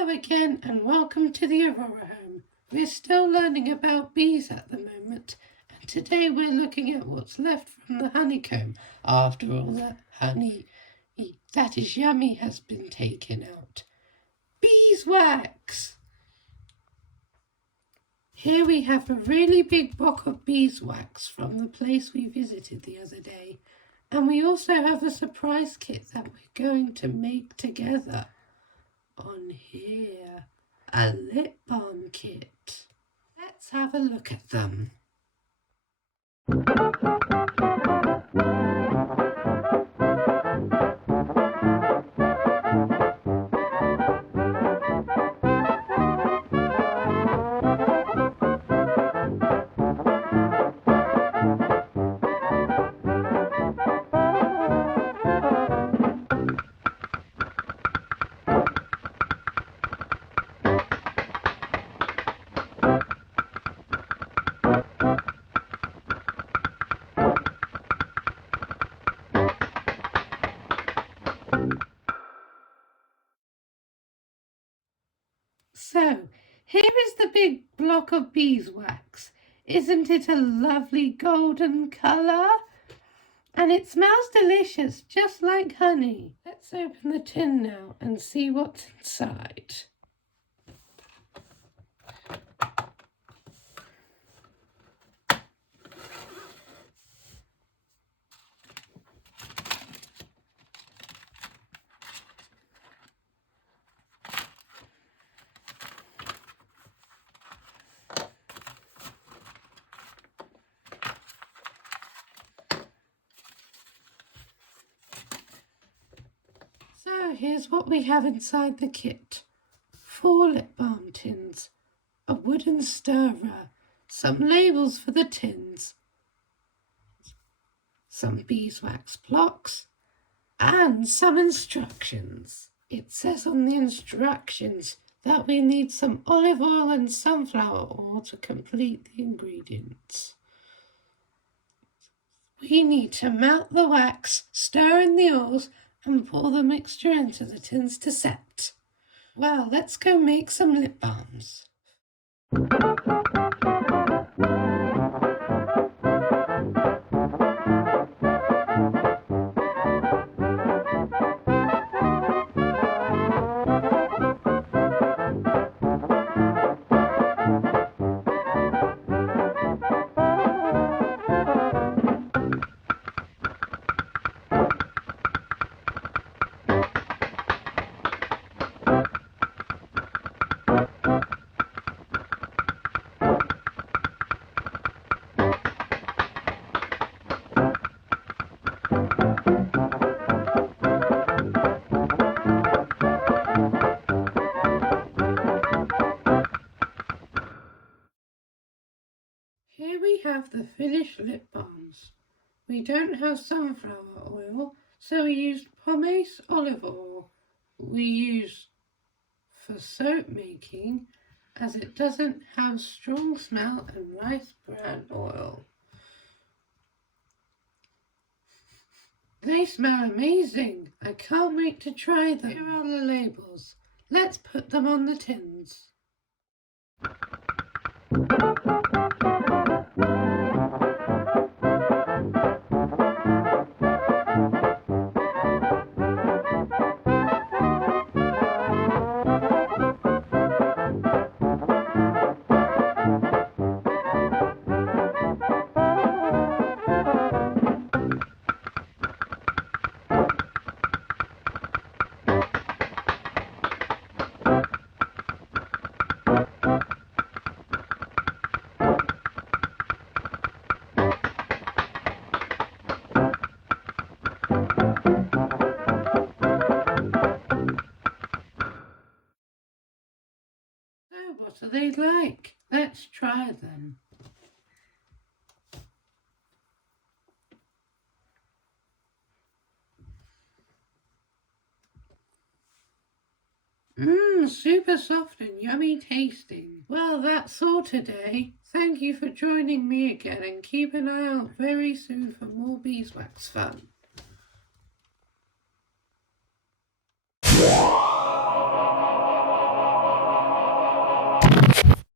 Hello again and welcome to the Aurora home. We're still learning about bees at the moment, and today we're looking at what's left from the honeycomb after all the honey that is yummy has been taken out. Beeswax! Here we have a really big block of beeswax from the place we visited the other day, and we also have a surprise kit that we're going to make together. On here, a lip balm kit. Let's have a look at them. So, here is the big block of beeswax. Isn't it a lovely golden colour? And it smells delicious, just like honey. Let's open the tin now and see what's inside. So here's what we have inside the kit. 4 lip balm tins, a wooden stirrer, some labels for the tins, some beeswax blocks, and some instructions. It says on the instructions that we need some olive oil and sunflower oil to complete the ingredients. We need to melt the wax, stir in the oils, and pour the mixture into the tins to set. Well, let's go make some lip balms. Here we have the finished lip balms. We don't have sunflower oil, so we used pomace olive oil. We use for soap making, as it doesn't have strong smell, and rice bran oil. They smell amazing. I can't wait to try them. Here are the labels. Let's put them on the tins. What are they like? Let's try them. Super soft and yummy tasting. Well, that's all today. Thank you for joining me again, and keep an eye out very soon for more beeswax fun.